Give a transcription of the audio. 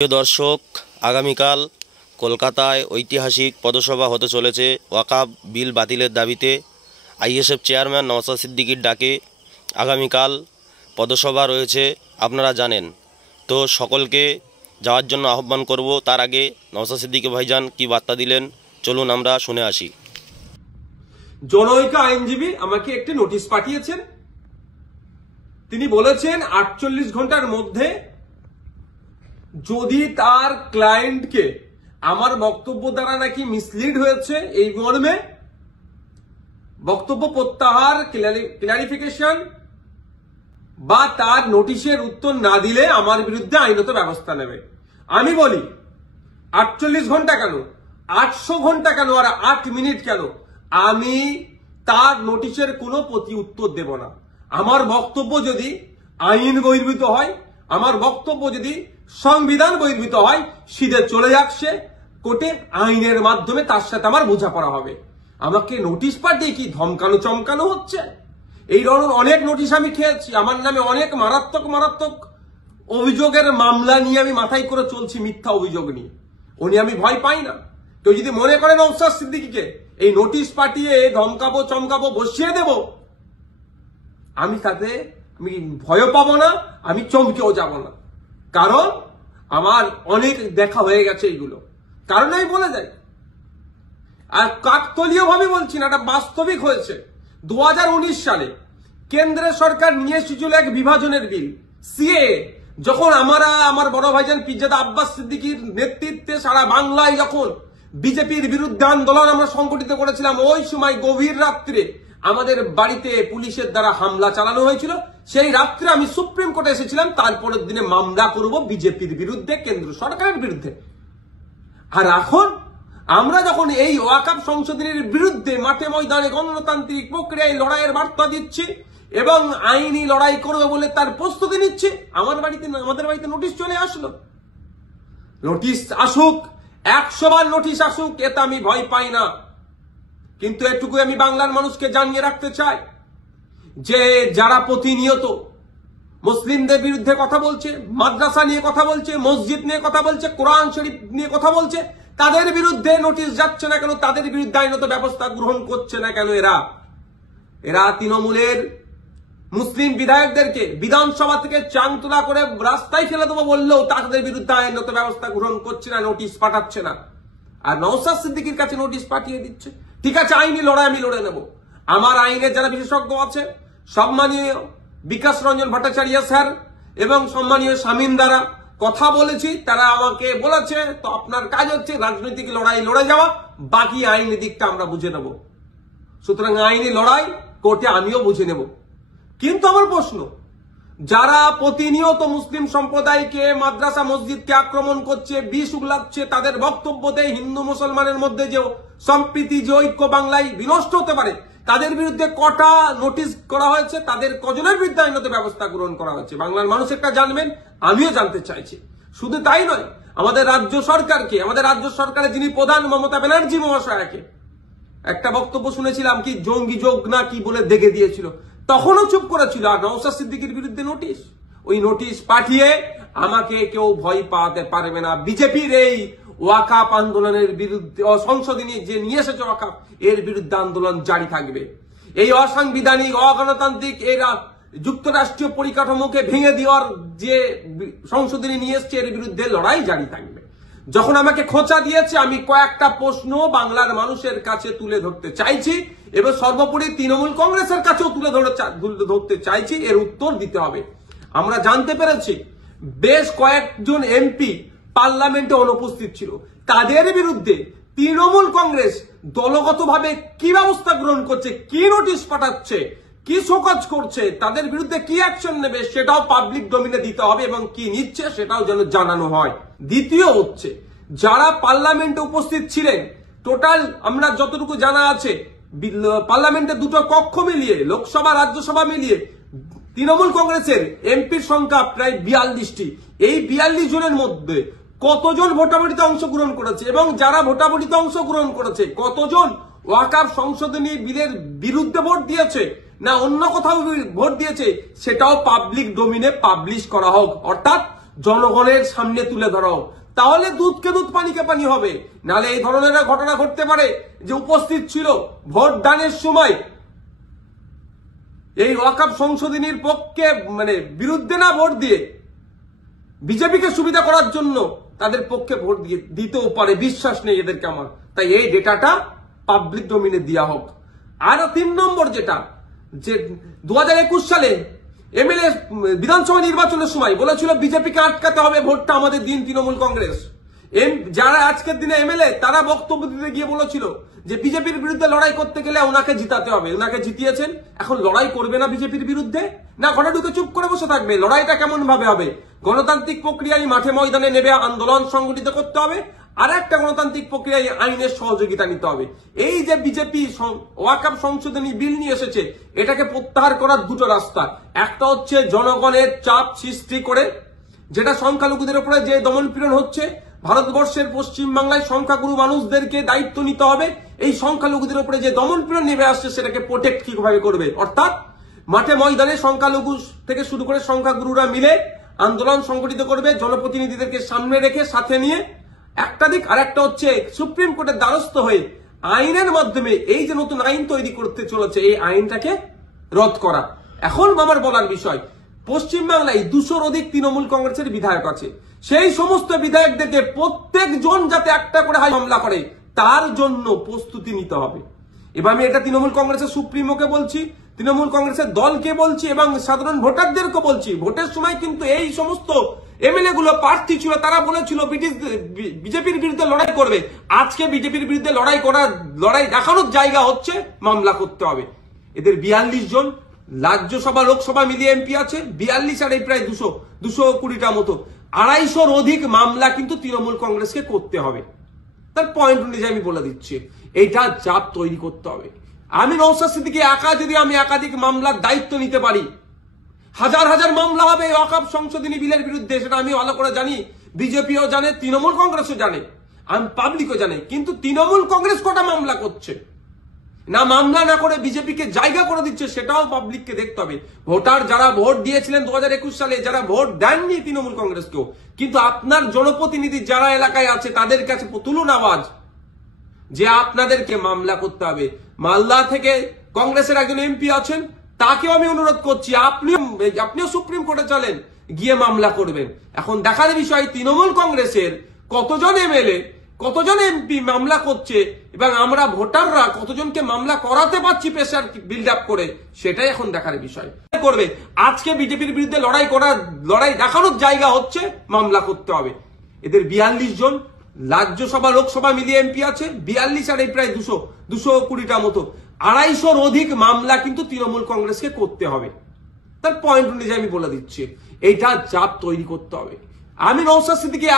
প্রিয় দর্শক, আগামীকাল কলকাতায় ঐতিহাসিক পদসভা হতে চলেছে ওয়াকফ বিল বাতিলের দাবিতে। আইএসএফ চেয়ারম্যান নওশাদ সিদ্দিকীর ডাকে আগামীকাল পদসভা রয়েছে, আপনারা জানেন। তো সকলকে যাওয়ার জন্য আহ্বান করব। তার আগে নওশাদ সিদ্দিকী ভাইজান কি বার্তা দিলেন, চলুন আমরা শুনে আসি। জনৈক আইনজীবী আমাকে একটি নোটিশ পাঠিয়েছেন। তিনি বলেছেন 48 ঘন্টার মধ্যে যদি তার ক্লায়েন্টকে আমার বক্তব্য দ্বারা নাকি মিসলিড হয়েছে এই মর্মে বক্তব্য প্রত্যাহার, ক্লারিফিকেশন বা তার নোটিশের উত্তর না দিলে আমার বিরুদ্ধে আইনত ব্যবস্থা নেবে। আমি বলি 48 ঘন্টা কেন, 800 ঘন্টা কেন, আর 8 মিনিট কেন, আমি তার নোটিশের কোনো প্রতি উত্তর দেব না। আমার বক্তব্য যদি আইন বহির্ভূত হয়, আমার বক্তব্য যদি সংবিধান বহির্ভূত হয়, সিধে চলে যাক সে কোর্টে, আইনের মাধ্যমে তার সাথে আমার বোঝাপড়া হবে। আমাকে নোটিশ পাঠিয়ে কি ধমকানো চমকানো হচ্ছে? এই ধরনের অনেক নোটিশ আমি খেয়েছি। আমার নামে অনেক মারাত্মক মারাত্মক অভিযোগের মামলা নিয়ে আমি মাথায় করে চলছি, মিথ্যা অভিযোগ নিয়ে। উনি আমি ভয় পাই না। কেউ যদি মনে করেন নওশাদ সিদ্দিকীকে এই নোটিশ পাঠিয়ে ধমকাবো চমকাবো বসিয়ে দেব, আমি তাতে আমি ভয় পাবো না, আমি চমকেও যাব না। কারণ আমার অনেক দেখা হয়ে গেছে এইগুলো। কারণ আমি বলে যাই, আর কাকতলীয় ভাবে বলছি না, এটা বাস্তবিক হয়েছে। 2019 সালে কেন্দ্রের সরকার নিয়ে এসেছিল এক বিভাজনের বিল, সিএএ। যখন আমার বড় ভাইজান পিরজাদা আব্বাস সিদ্দিকীর নেতৃত্বে সারা বাংলায় যখন বিজেপির বিরুদ্ধে আন্দোলন আমরা সংগঠিত করেছিলাম, ওই সময় গভীর রাত্রে আমাদের বাড়িতে পুলিশের দ্বারা হামলা চালানো হয়েছিল। সেই রাত্রে আমি সুপ্রিম কোর্টে এসেছিলাম, তারপরের দিনে মামলা করব বিজেপির বিরুদ্ধে, কেন্দ্র সরকারের বিরুদ্ধে। আর এখন আমরা যখন এই ওয়াকফ সংশোধনের বিরুদ্ধে মাঠে ময়দানে গণতান্ত্রিক প্রক্রিয়ায় লড়াইয়ের বার্তা দিচ্ছি এবং আইনি লড়াই করবে বলে তার প্রস্তুতি নিচ্ছি, আমাদের বাড়িতে নোটিশ চলে আসলো। নোটিশ আসুক, 100 বার নোটিশ আসুক, এতে আমি ভয় পাই না। কিন্তু এটুকু আমি বাংলার মানুষকে জানিয়ে রাখতে চাই যে যারা প্রতিনিয়ত মুসলিমদের বিরুদ্ধে কথা বলছে, মাদ্রাসা নিয়ে কথা বলছে, মসজিদ নিয়ে কথা বলছে, কোরআন শরীফ নিয়ে কথা বলছে, তাদের বিরুদ্ধে নোটিশ যাচ্ছে না কেন, তাদের বিরুদ্ধে আইনত ব্যবস্থা গ্রহণ করছে না কেন? এরা তৃণমূলের মুসলিম বিধায়কদেরকে বিধানসভা থেকে চাংতলা করে রাস্তায় ফেলে দেবো বললেও তাদের বিরুদ্ধে আইনত ব্যবস্থা গ্রহণ করছে না, নোটিশ পাঠাচ্ছে না। আর নওশাদ সিদ্দিকীর কাছে নোটিশ পাঠিয়ে দিচ্ছে। ঠিক আছে, আইনি লড়াই আমি লড়ে নেব। আমার আইনের যারা বিশেষজ্ঞ আছে, সম্মানীয় বিকাশ রঞ্জন ভট্টাচার্য স্যার এবং সম্মানীয় শামীম দ্বারা কথা বলেছি, তারা আমাকে বলেছে তো আপনার কাজ হচ্ছে রাজনৈতিক লড়াই লড়ে যাওয়া, বাকি আইনি দিকটা আমরা বুঝে নেব। সুতরাং আইনি লড়াই কোর্টে আমিও বুঝে নেব। কিন্তু আমার প্রশ্ন, যারা প্রতিনিয়ত মুসলিম সম্প্রদায়কে, মাদ্রাসা মসজিদকে আক্রমণ করছে, বিষ উগলাচ্ছে, তাদের বক্তব্যতে হিন্দু মুসলমানের মধ্যে যে সম্প্রীতি, যে ঐক্য বাংলায় বিনষ্ট হতে পারে, তাদের বিরুদ্ধে কটা নোটিশ করা হয়েছে, তাদের কজনের বিরুদ্ধে আইনত ব্যবস্থা গ্রহণ করা হয়েছে, বাংলার মানুষ একটা জানবেন, আমিও জানতে চাইছি। শুধু তাই নয়, আমাদের রাজ্য সরকারকে, আমাদের রাজ্য সরকারের যিনি প্রধান মমতা ব্যানার্জি মহাশয়াকে একটা বক্তব্য শুনেছিলাম, কি জঙ্গি যোগ না কি বলে দেখে দিয়েছিল, তখনও চুপ করেছিল। আর নওশাদ সিদ্দিকীর বিরুদ্ধে নোটিশ, ওই নোটিশ পাঠিয়ে আমাকে কেউ ভয় পাওয়াতে পারবে না। বিজেপির এই ওয়াকফ আন্দোলনের বিরুদ্ধে, সংশোধনী যে নিয়ে এসেছে ওয়াকফ, এর বিরুদ্ধে আন্দোলন জারি থাকবে। এই অসাংবিধানিক, অগণতান্ত্রিক এরা যুক্তরাষ্ট্রীয় পরিকাঠামোকে ভেঙে দেওয়ার যে সংশোধনী নিয়ে এসছে, এর বিরুদ্ধে লড়াই জারি থাকবে। যখন আমাকে খোঁচা দিয়েছে, আমি কয়েকটা প্রশ্ন বাংলার মানুষের কাছে তুলে ধরতে চাইছি এবং সর্বোপরি তৃণমূল কংগ্রেসের কাছেও তুলে ধরতে চাইছি, এর উত্তর দিতে হবে। আমরা জানতে পেরেছি বেশ কয়েকজন এমপি পার্লামেন্টে অনুপস্থিত ছিল, তাদের বিরুদ্ধে তৃণমূল কংগ্রেস দলগতভাবে কি ব্যবস্থা গ্রহণ করছে, কি নোটিশ পাঠাচ্ছে, কি শোকজ করছে, তাদের বিরুদ্ধে কি অ্যাকশন নেবে, সেটাও পাবলিক ডোমিনে দিতে হবে এবং কি নিচ্ছে সেটাও যেন জানানো হয়। দ্বিতীয় হচ্ছে, যারা পার্লামেন্টে উপস্থিত ছিলেন, টোটাল আমরা যতটুকু জানা আছে, পার্লামেন্টে দুটো কক্ষ মিলিয়ে, লোকসভা রাজ্যসভা মিলিয়ে তৃণমূল কংগ্রেসের এমপির সংখ্যা প্রায় 42টি। এই 42 জনের মধ্যে কতজন ভোটাভুটিতে অংশগ্রহণ করেছে এবং যারা ভোটাভুটিতে অংশগ্রহণ করেছে কতজন ওয়াকফ সংশোধনী বিলের বিরুদ্ধে ভোট দিয়েছে না অন্য কোথাও ভোট দিয়েছে, সেটাও পাবলিক ডোমিনে পাবলিশ করা হোক। অর্থাৎ জনগণের সামনে তুলে ধরো, তাহলে দুধকে দুধ পানিকে পানি হবে। নালে এই ধরনের ঘটনা ঘটতে পারে যে উপস্থিত ছিল ভোট দানের সময় এই ওয়াকফ সংশোধনীর পক্ষে বিরুদ্ধে না ভোট দিয়ে বিজেপিকে সুবিধা করার জন্য তাদের পক্ষে ভোট দিয়ে দিতেও পারে, বিশ্বাস নেই এদেরকে আমার। তাই এই ডেটাটা পাবলিক ডোমিনে দেওয়া হোক। আর 3 নম্বর যেটা, যে 2021 সালে এমএলএ বিধানসভা নির্বাচনের সময় বলেছিল বিজেপিকে আটকাতে হবে, ভোটটা আমাদের দিন তৃণমূল কংগ্রেস। যারা আজকের দিনে এমএলএ তারা বক্তব্য দিতে গিয়ে বলেছিল যে বিজেপির বিরুদ্ধে লড়াই করতে গেলে ওনাকে জিতাতে হবে। ওনাকে জিতিয়েছেন, এখন লড়াই করবে না বিজেপির বিরুদ্ধে, না ঘরে ঢুকে চুপ করে বসে থাকবে? লড়াইটা কেমন ভাবে হবে? গণতান্ত্রিক প্রক্রিয়ায় মাঠে ময়দানে নেবে, আন্দোলন সংগঠিত করতে হবে, আর একটা গণতান্ত্রিক প্রক্রিয়ায় আইনের সহযোগিতা নিতে হবে। এই যে বিজেপি ওয়াকফ সংশোধনী বিল নিয়ে এসেছে, এটাকে প্রত্যাহার করার দুটো রাস্তা। একটা হচ্ছে জনগণের চাপ সৃষ্টি করে, যেটা সংখ্যালঘুদের উপরে যে দমনপীড়ন হচ্ছে, ভারতবর্ষের পশ্চিম বাংলায় সংখ্যাগুরু মানুষদেরকে দায়িত্ব নিতে হবে। এই সংখ্যালঘুদের উপরে যে দমনপীড়ন নেমে আসছে সেটাকে প্রোটেক্ট কিভাবে করবে, অর্থাৎ মাঠে ময়দানে সংখ্যালঘু থেকে শুরু করে সংখ্যাগুরুরা মিলে আন্দোলন সংগঠিত করবে, জনপ্রতিনিধিদেরকে সামনে রেখে সাথে নিয়ে একটা দিক। আর একটা হচ্ছে সুপ্রিম কোর্টের দ্বারস্থ হয়ে আইনের মাধ্যমে এই যে নতুন আইন তৈরি করতে চলেছে, এই আইনটাকে রদ করা। এখন আমার বলার বিষয়, পশ্চিমবাংলায় 200-র অধিক তৃণমূল কংগ্রেসের বিধায়ক আছে। সেই সমস্ত বিধায়কদেরকে প্রত্যেকজন যাতে একটা করে মামলা করে তার জন্য প্রস্তুতি নিতে হবে। এবার আমি এটা তৃণমূল কংগ্রেসের সুপ্রিমোকে বলছি, তৃণমূল কংগ্রেসের দলকে বলছি এবং সাধারণ ভোটারদেরকে বলছি। ভোটের সময় কিন্তু এই সমস্ত এমএলএ গুলো প্রার্থী ছিল, তারা বলেছিল বিজেপির বিরুদ্ধে লড়াই করবে। আজকে বিজেপির বিরুদ্ধে লড়াই দেখানোর জায়গা হচ্ছে মামলা করতে হবে। এদের 42 জন রাজ্যসভা লোকসভা মিলিয়ে এমপি আছে, 42 আর এই প্রায় 220টা মতো, 250-র অধিক মামলা কিন্তু তৃণমূল কংগ্রেসকে করতে হবে। তার পয়েন্ট অনুযায়ী আমি বলে দিচ্ছি, এইটা চাপ তৈরি করতে হবে। আমি নওশাদ সিদ্দিকী আমি একাধিক মামলার দায়িত্ব নিতে পারি, হাজার হাজার মামলা হবে ওয়াকফ সংশোধনী বিলের বিরুদ্ধে, সেটা আমি ভালো করে জানি, বিজেপিও জানে, তৃণমূল কংগ্রেসও জানে, আমি পাবলিকও জানে। কিন্তু তৃণমূল কংগ্রেস কটা মামলা করছে না, মামলা না করে বিজেপিকে জায়গা করে দিচ্ছে, সেটাও পাবলিককে দেখতে হবে। ভোটার যারা ভোট দিয়েছিলেন 2021 সালে, যারা ভোট দেননি তৃণমূল কংগ্রেসকেও, কিন্তু আপনার জনপ্রতিনিধি যারা এলাকায় আছে তাদের কাছে তুলুন আওয়াজ যে আপনাদেরকে মামলা করতে হবে। মালদা থেকে কংগ্রেসের একজন এমপি আছেন, তাকেও আমি অনুরোধ করছি আপনিও সুপ্রিম কোর্টে চলেন, গিয়ে মামলা করবেন। এখন দেখার বিষয় তৃণমূল কংগ্রেসের কতজন এমএলএ কতজন এমপি মামলা করছে এবং আমরা ভোটাররা কতজনকে মামলা করাতে পারছি প্রেসার বিল্ড আপ করে, সেটাই এখন দেখার বিষয় করবে। আজকে বিজেপির বিরুদ্ধে লড়াই দেখানোর জায়গা হচ্ছে মামলা করতে হবে। এদের 42 জন রাজ্যসভা লোকসভা মিলিয়ে এমপি আছে, 42 আর এই প্রায় 220টা মতো, 250-র অধিক মামলা কিন্তু তৃণমূল কংগ্রেসকে করতে হবে। তার পয়েন্ট অনুযায়ী আমি বলে দিচ্ছি, এইটা চাপ তৈরি করতে হবে। আমি নওশাদ সিদ্দিকী